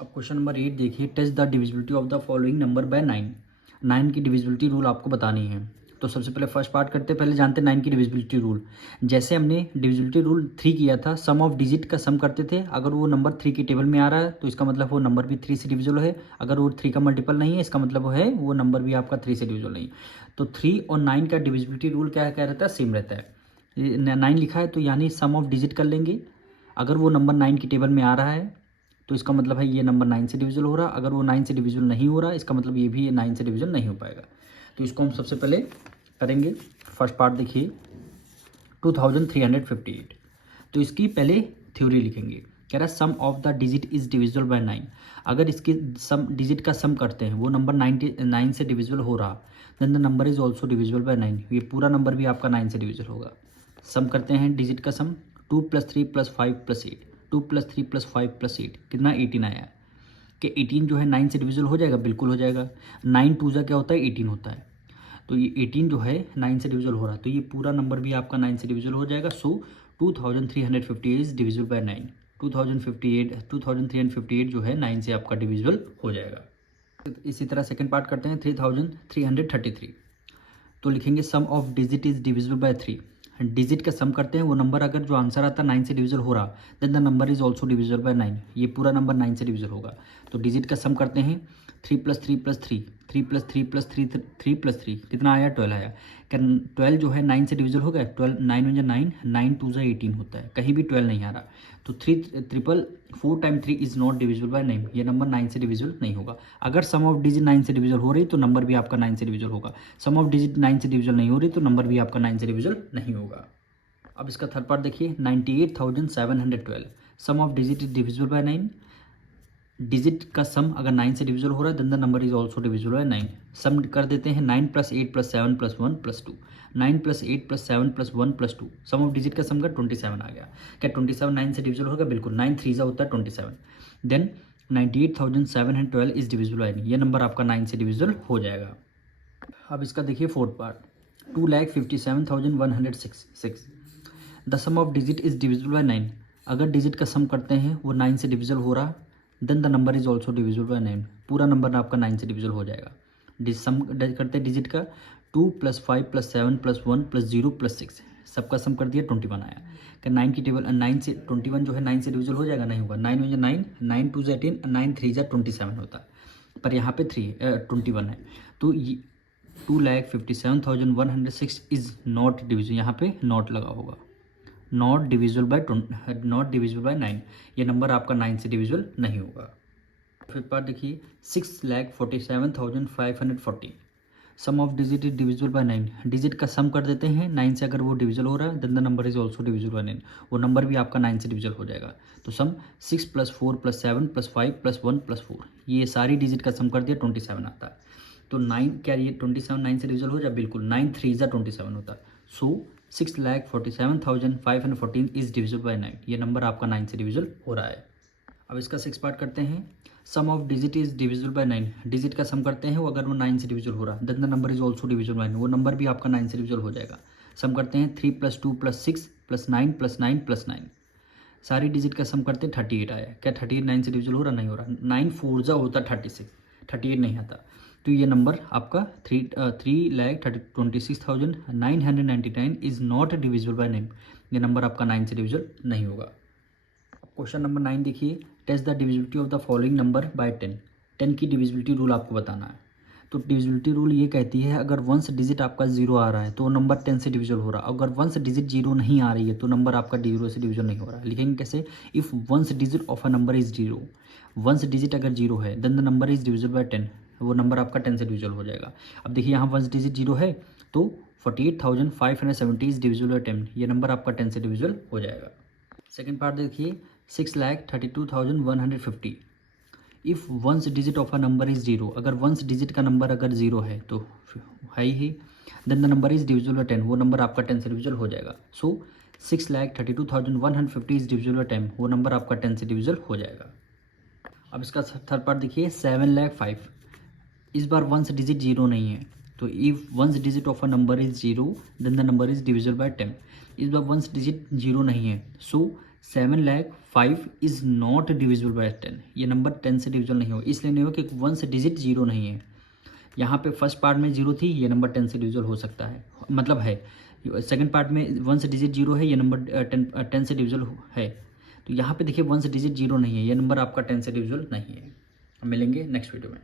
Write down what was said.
अब question number 8 देखिए, test the divisibility of the following number by 9। 9 की divisibility rule आपको बतानी है। तो सबसे पहले फर्स्ट पार्ट करते हैं, पहले जानते हैं 9 की डिविजिबिलिटी रूल। जैसे हमने डिविजिबिलिटी रूल 3 किया था, सम ऑफ डिजिट का सम करते थे, अगर वो नंबर 3 की टेबल में आ रहा है तो इसका मतलब वो नंबर भी 3 से डिविजिबल है। अगर वो 3 का मल्टीपल नहीं है, इसका मतलब वो है वो नंबर भी आपका 3 से डिविजिबल नहीं। तो 3 और 9 का डिविजिबिलिटी रूल क्या क्या रहता है, सेम रहता है। 9 लिखा है तो यानी सम ऑफ डिजिट कर लेंगे। अगर वो नंबर 9 की टेबल में आ रहा है तो इसका मतलब है ये नंबर 9 से डिविजिबल हो रहा। अगर वो 9 से डिविजिबल नहीं हो रहा, इसका मतलब ये भी 9 से डिविजिबल नहीं हो पाएगा। तो इसको हम सबसे पहले करेंगे। फर्स्ट पार्ट देखिए, 2358। तो इसकी पहले थ्योरी लिखेंगे। कह रहा है sum of the digit is divisible by 9। अगर इसके सम डिजिट का सम करते हैं, वो नंबर 9 से डिविजिबल हो रहा, then the number is also divisible by 9। ये पूरा नंबर भी आपका 9 से डिविजिबल होगा। सम करते हैं डिजिट का सम, 2 + 3 + 5 + 8। 2 + 3 + 5 + 8 कितना 18 आया। कि 18 जो है 9 से डिविजिबल हो जाएगा, बिल्कुल हो जाएगा। 9 2 क्या होता है, 18 होता है। तो ये 18 जो है 9 से डिविजिबल हो रहा है, तो ये पूरा नंबर भी आपका 9 से डिविजिबल हो जाएगा। सो 2358 इज डिविजिबल बाय 9। 2358 जो है 9 से आपका डिविजिबल हो जाएगा। इसी तरह सेकंड पार्ट करते हैं, 3333। तो लिखेंगे sum of digit is divisible by 3। डिजिट का सम करते हैं, वो नंबर अगर जो आंसर आता है 9 से डिविजिबल हो रहा, then the number is also divisible by 9। ये पूरा नंबर 9 से डिविजिबल होगा। तो डिजिट का सम करते हैं, 3 + 3 + 3, 3 + 3 + 3, 3 + 3 कितना आया, 12 आया। क्या 12 जो है 9 से डिविजिबल हो गया। 12 9 × 9, 9 2 18 होता है, कहीं भी 12 नहीं आ रहा। तो 4 × 3 इज नॉट डिविजिबल बाय 9। ये नंबर 9 से डिविजिबल नहीं होगा। अगर सम ऑफ डिजिट 9 से डिविजिबल हो रही तो नंबर भी आपका 9 से डिविजिबल होगा। सम ऑफ डिजिट 9 से डिविजिबल नहीं हो रही तो नंबर भी आपका 9 से डिविजिबल नहीं होगा। अब इसका थर्ड पार्ट देखिए, 98,712। Sum of digit is divisible by 9। डिजिट का सम अगर 9 से डिविजिबल हो रहा है, then the number is also divisible by 9। Sum कर देते हैं, 9 + 8 + 7 + 1 + 2। 9 + 8 + 7 + 1 + 2। सम ऑफ डिजिट का सम का 27 आ गया। क्या 27 9 से डिविजिबल होगा, बिल्कुल। 9 3 होता है 27। Then 98,712 is divisible by 9। ये नंबर आपका 9 से डिविजिबल हो जाएगा। अब इसका देखिए fourth part, 2,57,106। The sum of digit is divisible by 9। अगर डिजिट का सम करते हैं, वो 9 से डिविजिबल हो रहा, then the number is also divisible by 9। पूरा नंबर आपका 9 से डिविजिबल हो जाएगा। सम करते हैं डिजिट का, 2 + 5 + 7 + 1 + 0 + 6। सबका सम कर दिया, 21 आया। क्या 9 की टेबल 9 से 21 जो है 9 से डिविजिबल हो जाएगा, नहीं होगा। 9 × 9, 9 2 18, 9 3 27 होता है, पर यहाँ पे 21 है। तो 2,57,106 इज नॉट डिविजिबल, यहाँ पे नॉट लगा होगा। Not divisible by 9। ये नंबर आपका 9 से डिविजिबल नहीं होगा। फिर पार्ट देखिए, 6,47,540। Sum of digit is divisible by 9। डिजिट का सम कर देते हैं, 9 से अगर वो डिविजिबल हो रहा है, then the number is also divisible by 9। वो नंबर भी आपका 9 से डिविजिबल हो जाएगा। तो सम 6 + 4 + 7 + 5 + 1 + 4। ये सारी डिजिट का सम कर दिया, 27 आता है। तो 9 क्या ये 27 9 से डिविजिबल हो जाए, बिल्कुल। 9 3 27 होता है। सो 6,47,514 इज डिविजिबल बाय 9। ये नंबर आपका 9 से डिविजिबल हो रहा है। अब इसका 6 पार्ट करते हैं, sum of digit is divisible by 9। डिजिट का सम करते हैं, वो अगर वो 9 से डिविजिबल हो रहा, then the number is also divisible by 9। वो नंबर भी आपका 9 से डिविजिबल हो जाएगा। सम करते हैं, 3 + 2 + 6 + 9 + 9 + 9। सारी डिजिट का सम करते हैं, 38 आया। क्या 38 9 से डिविजिबल हो रहा, नहीं हो रहा। 9 4 होता 36, 38 नहीं आता। तो ये नंबर आपका 3,26,999 इज नॉट डिविजिबल बाय 9। ये नंबर आपका 9 से डिविजिबल नहीं होगा। क्वेश्चन नंबर 9 देखिए, test the divisibility of the following number by 10। 10 की डिविजिबिलिटी रूल आपको बताना है। तो डिविजिबिलिटी रूल ये कहती है, अगर वंस डिजिट आपका 0 आ रहा है तो नंबर 10 से डिविजिबल हो रहा। अगर वंस डिजिट 0 नहीं आ रही है तो नंबर आपका 0 से डिविजिबल नहीं हो रहा। लिखेंगे कैसे, if ones digit of a number is 0। Ones digit अगर 0 है, then the number is divisible by 10। वो नंबर आपका 10 से डिविजिबल हो जाएगा। अब देखिए यहाँ वंस डिजिट 0 है, तो 48,570 इज डिविजिबल बाय 10। ये नंबर आपका 10 से डिविजिबल हो जाएगा। सेकेंड पार्ट देखिए, 6,32,150। If ones digit of a number is 0। अगर वंस डिजिट का नंबर अगर 0 है तो है ही, then the number is divisible by 10। वो नंबर आपका 10 से डिविजिबल हो जाएगा। So 6,32,150 is divisible by 10। वो नंबर आपका 10 से डिविजिबल हो जाएगा। अब इसका थर्ड पार्ट देखिए, 7,05। इस बार वंस डिजिट 0 नहीं है, तो if ones digit of a number is 0, then the number is divisible by 10। इस बार वंस डिजिट 0 नहीं है, so 7,05,000 is not divisible by 10। ये नंबर 10 से डिविजिबल नहीं हो, इसलिए नहीं हो कि 1 से डिजिट 0 नहीं है। यहाँ पे फर्स्ट पार्ट में 0 थी, ये नंबर 10 से डिविजिबल हो सकता है, मतलब है। सेकंड पार्ट में 1 से डिजिट 0 है, ये नंबर 10 से डिविजिबल है। तो यहाँ पे देखिए 1 से डिजिट 0 नहीं है, ये नंबर आपका 10 से डिविजिबल नहीं है। मिलेंगे नेक्स्ट वीडियो में।